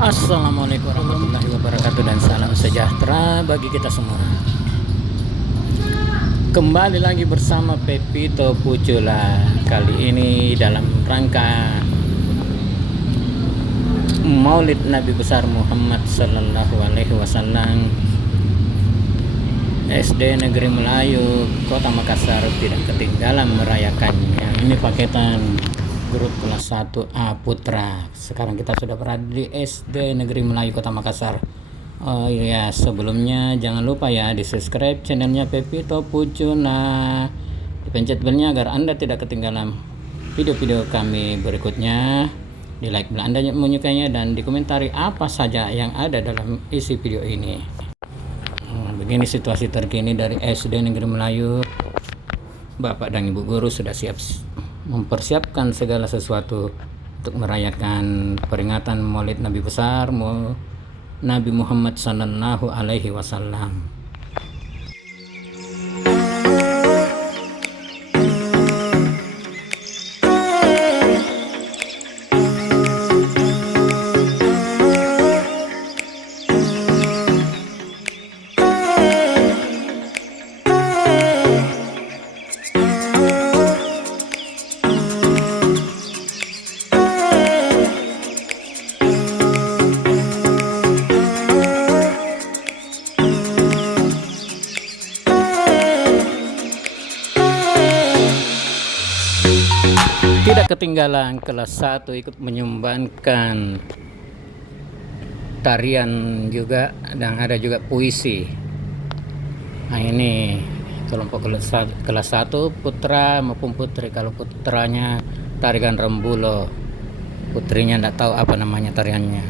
Assalamualaikum warahmatullahi wabarakatuh dan salam sejahtera bagi kita semua. Kembali lagi bersama Pepito Pucula. Kali ini dalam rangka Maulid Nabi besar Muhammad sallallahu alaihi wasallam, SD Negeri Melayu Kota Makassar tidak ketinggalan merayakannya. Ini paketan grup kelas 1A Putra. Sekarang kita sudah berada di SD Negeri Melayu Kota Makassar. Oh iya, sebelumnya jangan lupa ya di subscribe channelnya Pepito Pucula, dipencet belnya agar Anda tidak ketinggalan video-video kami berikutnya. Di like bila Anda menyukainya dan dikomentari apa saja yang ada dalam isi video ini. Begini situasi terkini dari SD Negeri Melayu. Bapak dan Ibu guru sudah siap mempersiapkan segala sesuatu untuk merayakan peringatan Maulid Nabi besar Nabi Muhammad sallallahu alaihi wasallam. Tidak ketinggalan kelas 1 ikut menyumbangkan tarian juga, dan ada juga puisi. Nah ini kelompok kelas 1 putra maupun putri. Kalau putranya tarian rembulo, putrinya tidak tahu apa namanya tariannya.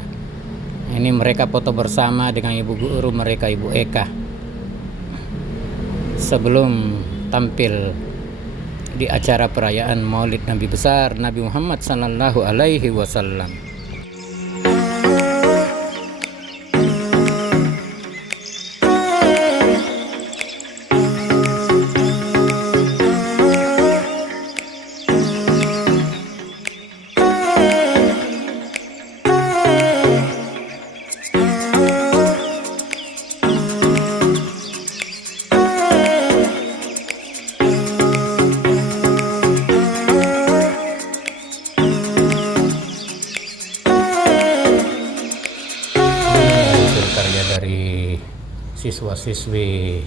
Ini mereka foto bersama dengan ibu guru mereka, Ibu Eka, sebelum tampil di acara perayaan Maulid Nabi besar Nabi Muhammad sallallahu alaihi wasallam. Karya dari siswa-siswi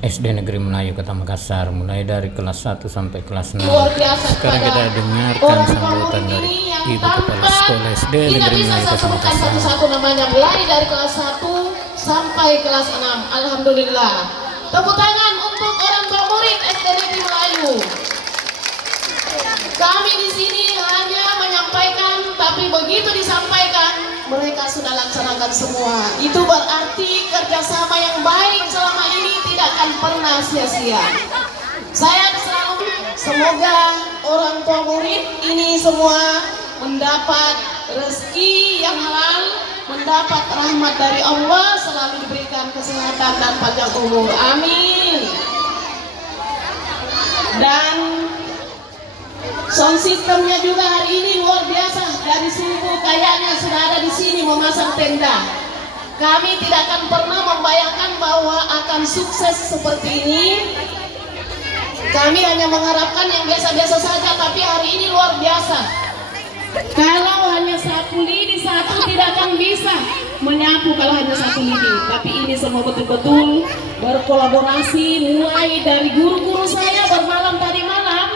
SD Negeri Melayu Kota Makassar, mulai dari kelas 1 sampai kelas 6. Sekarang kita dengarkan sambutan dari Ibu Kepala Sekolah SD Negeri Melayu Kota Makassar. Satu namanya mulai dari kelas 1 sampai kelas 6. Alhamdulillah. Tepuk tangan untuk orang tua murid SD Negeri Melayu. Kami di sini hanya menyampaikan, tapi begitu disampaikan mereka sudah laksanakan semua. Itu berarti kerjasama yang baik selama ini tidak akan pernah sia-sia. Saya selalu semoga orang tua murid ini semua mendapat rezeki yang halal, mendapat rahmat dari Allah, selalu diberikan kesehatan dan panjang umur. Amin. Dan sound systemnya juga hari ini luar biasa. Dari subuh kayaknya sudah ada di sini memasang tenda. Kami tidak akan pernah membayangkan bahwa akan sukses seperti ini. Kami hanya mengharapkan yang biasa-biasa saja, tapi hari ini luar biasa. Kalau hanya satu lidi satu tidak akan bisa menyapu kalau hanya satu lidi. Tapi ini semua betul-betul berkolaborasi, mulai dari guru-guru saya bermalam tadi malam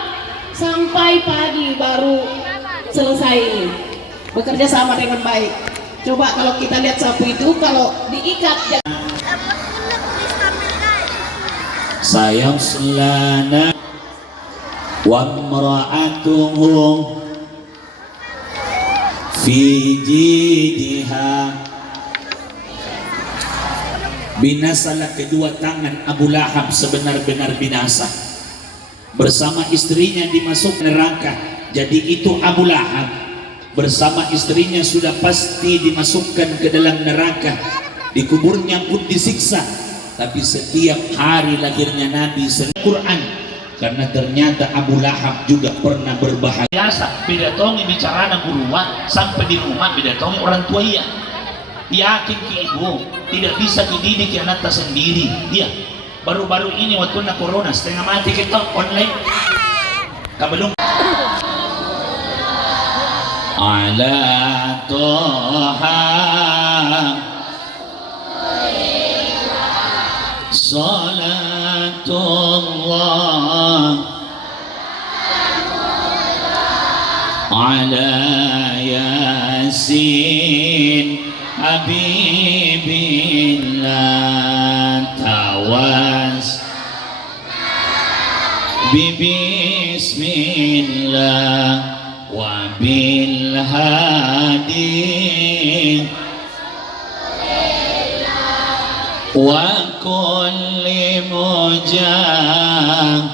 sampai pagi baru selesai ini, bekerja sama dengan baik. Coba kalau kita lihat sapu itu kalau diikat sayang selana wa mra'atuhu fi jidiha. Binasalah kedua tangan Abu Lahab sebenar-benar binasa. Bersama istrinya dimasuk neraka. Jadi itu Abu Lahab bersama istrinya sudah pasti dimasukkan ke dalam neraka. Di kuburnya pun disiksa. Tapi setiap hari lahirnya Nabi Quran karena ternyata Abu Lahab juga pernah berbahaya. Biasa pidatongi bicara anak guruan sampai di rumah pidatongi orang tua iya. Yakin ke ibu tidak bisa dididik anak sendiri. Iya. Baru-baru ini waktu corona setengah mati kita online. Kabelum. Ala Toha Salatullah ala Yasin Habibillah tawas Bismillah wa bil hadi wa kulli mujah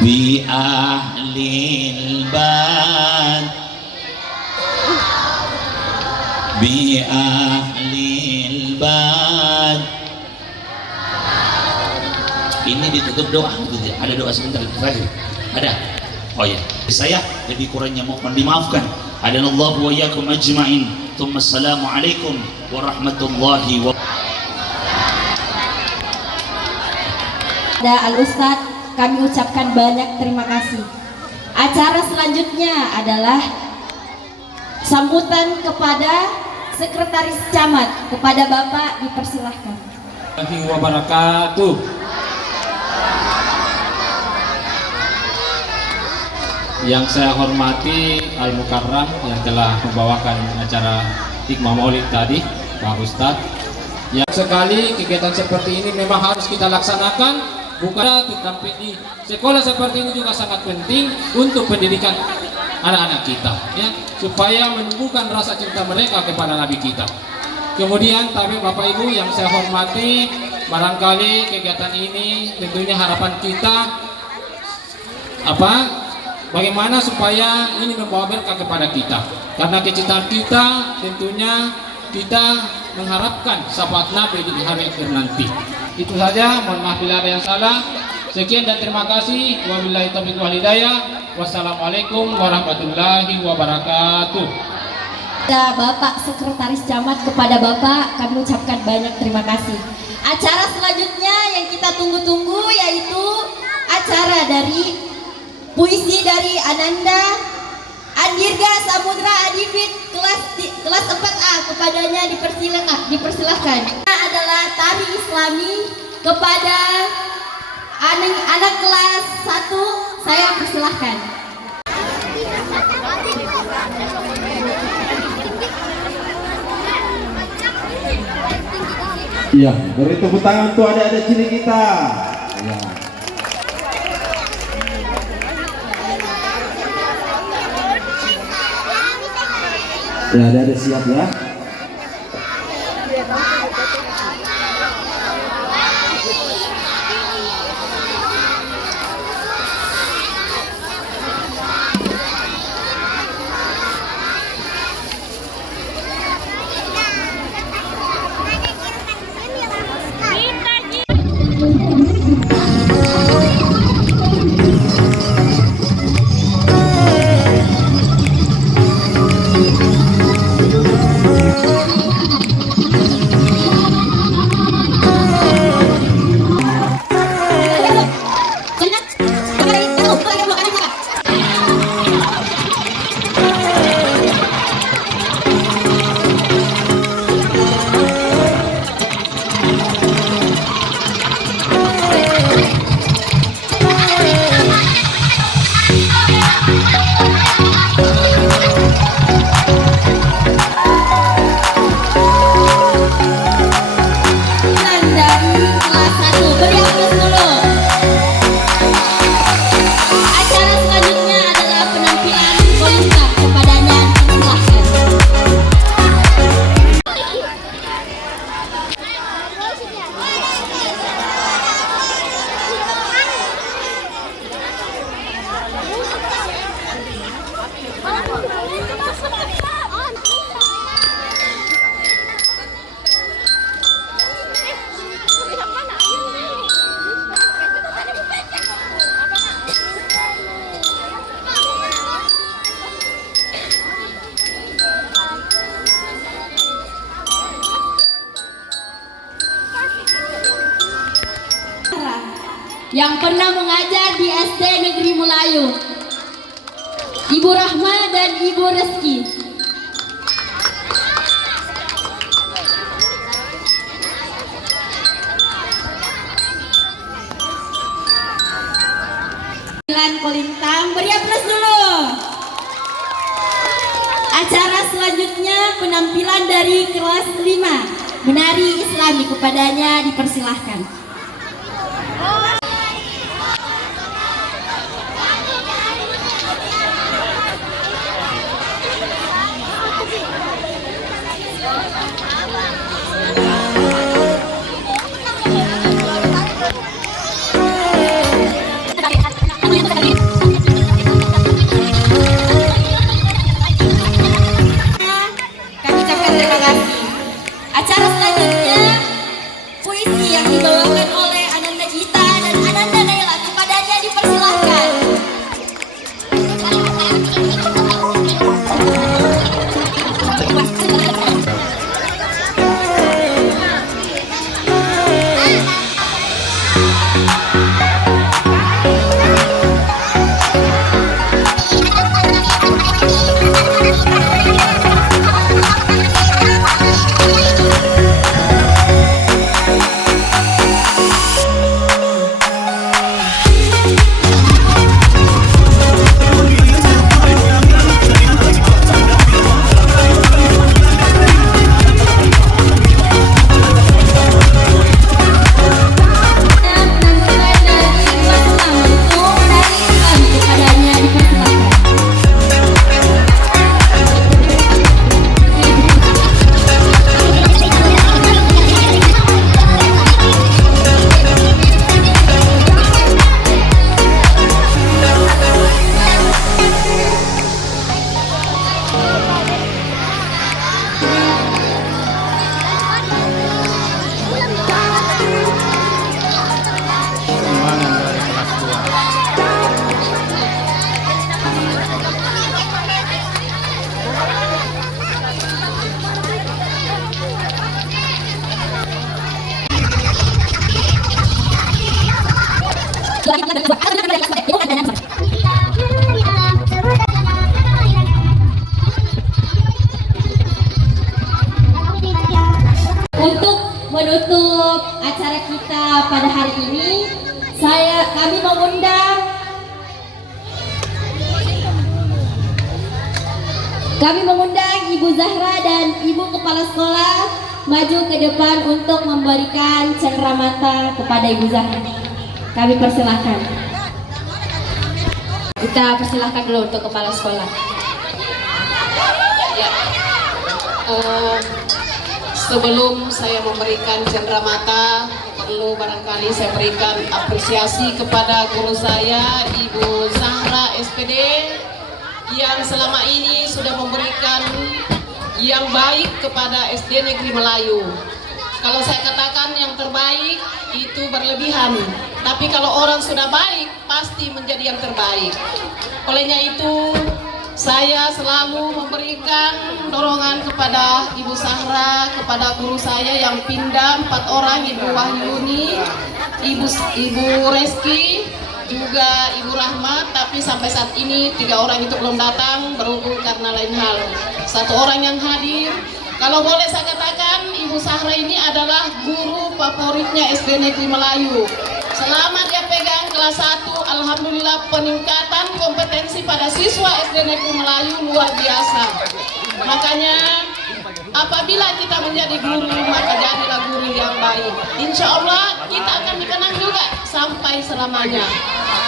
bi ahlil bad bi ahlil bad. Ini ditutup doa, ada doa sebentar terakhir. Ada? Oh ya, saya lebih kurangnya mohon dimaafkan. Hadanallahu wa iyyakum ajma'in. Tsumma assalamu alaikum warahmatullahi wabarakatuh. Al-Ustaz, kami ucapkan banyak terima kasih. Acara selanjutnya adalah sambutan kepada Sekretaris Camat. Kepada Bapak dipersilahkan. Warahmatullahi wabarakatuh. Yang saya hormati Al-Mukarram yang telah membawakan acara Hikmah Maulid tadi, Pak Ustadz. Yang sekali kegiatan seperti ini memang harus kita laksanakan, bukan tetapi di sekolah seperti ini juga sangat penting untuk pendidikan anak-anak kita, ya, supaya menumbuhkan rasa cinta mereka kepada Nabi kita. Kemudian, tapi Bapak Ibu yang saya hormati, barangkali kegiatan ini tentunya harapan kita bagaimana supaya ini membawa berkah kepada kita, karena kecintaan kita tentunya kita mengharapkan syafaat Nabi di hari akhir nanti. Itu saja, mohon maaf bila ada yang salah. Sekian dan terima kasih. Wabillahi taufiq wal hidayah. Wassalamualaikum warahmatullahi wabarakatuh. Bapak Sekretaris Camat, kepada Bapak kami ucapkan banyak terima kasih. Acara selanjutnya yang kita tunggu-tunggu yaitu acara dari puisi dari Ananda Andirga Samudra Adivit kelas 4A. Kepadanya dipersilahkan. Adalah tari Islami. Kepada anak kelas 1 saya persilahkan. Iya, beri tepuk tangan tuh adik-adik cilik kita. Ya. Ya, adik-adik siap ya. yang pernah mengajar di SD Negeri Melayu, Ibu Rahma dan Ibu Reski. Kolintang, beri aplaus dulu. Acara selanjutnya penampilan dari kelas 5, menari Islami, kepadanya dipersilahkan. Kami ucapkan terima kasih. Acara selanjutnya puisi yang dibawakan oleh Ananda Gita dan Ananda Naila, kepadanya dipersilahkan. Untuk menutup acara kita pada hari ini, kami mengundang Ibu Zahra dan Ibu Kepala Sekolah maju ke depan untuk memberikan cenderamata kepada Ibu Zahra. Kami persilahkan. Kita persilahkan dulu untuk Kepala Sekolah. Ya. Sebelum saya memberikan cenderamata, perlu barangkali saya berikan apresiasi kepada guru saya, Ibu Zahra SPD, yang selama ini sudah memberikan yang baik kepada SD Negeri Melayu. Kalau saya katakan yang terbaik itu berlebihan, tapi kalau orang sudah baik pasti menjadi yang terbaik. Olehnya itu saya selalu memberikan dorongan kepada Ibu Zahra, kepada guru saya yang pindah 4 orang, Ibu Wahyuni, Ibu Reski, juga Ibu Rahmat, tapi sampai saat ini 3 orang itu belum datang berhubung karena lain hal. 1 orang yang hadir. Kalau boleh saya katakan, Ibu Zahra ini adalah guru favoritnya SD Negeri Melayu. Selama dia pegang kelas 1, alhamdulillah peningkatan kompetensi pada siswa SD Negeri Melayu luar biasa. Makanya apabila kita menjadi guru, maka jadilah guru yang baik. Insya Allah kita akan dikenang juga sampai selamanya.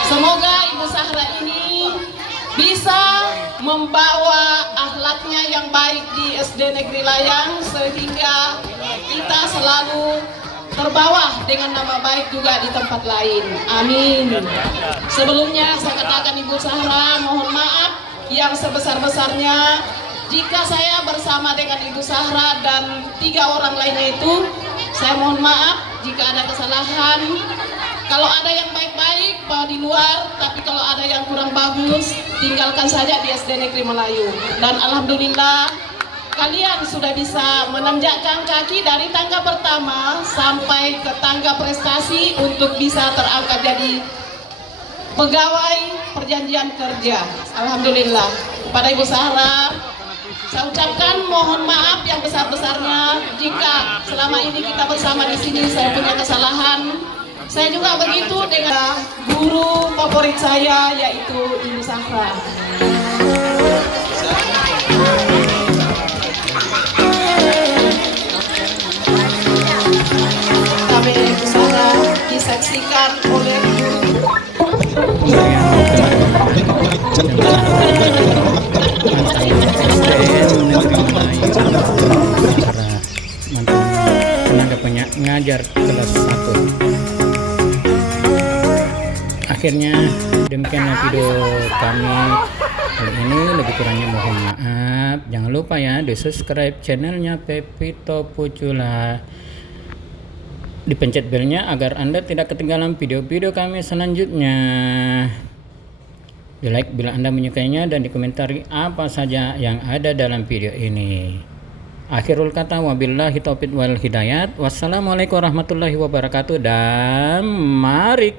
Semoga Ibu Zahra ini bisa membawa akhlaknya yang baik di SD Negeri Layang, sehingga kita selalu terbawa dengan nama baik juga di tempat lain. Amin. Sebelumnya saya katakan Ibu Zahra mohon maaf yang sebesar-besarnya jika saya bersama dengan Ibu Zahra dan 3 orang lainnya itu, saya mohon maaf jika ada kesalahan. Kalau ada yang baik-baik bawa di luar, tapi kalau ada yang kurang bagus tinggalkan saja di SD Negeri Melayu. Dan alhamdulillah kalian sudah bisa menanjakkan kaki dari tangga pertama sampai ke tangga prestasi untuk bisa terangkat jadi pegawai perjanjian kerja. Alhamdulillah. Kepada Ibu Sahra, saya ucapkan mohon maaf yang besar-besarnya jika selama ini kita bersama di sini saya punya kesalahan. Saya juga begitu dengan guru favorit saya yaitu Ibu Sahra. Kami Ibu Sahra disaksikan oleh SDN Negeri Melayu para mantan tenaga pengajar kelas 1. Akhirnya demikianlah video kami kali ini, lebih kurangnya mohon maaf. Jangan lupa ya di subscribe channelnya Pepito Pucula, dipencet belnya agar Anda tidak ketinggalan video-video kami selanjutnya. Di like bila Anda menyukainya dan dikomentari apa saja yang ada dalam video ini. Akhirul kata, wabillahi taufiq wal hidayat. Wassalamualaikum warahmatullahi wabarakatuh, dan mari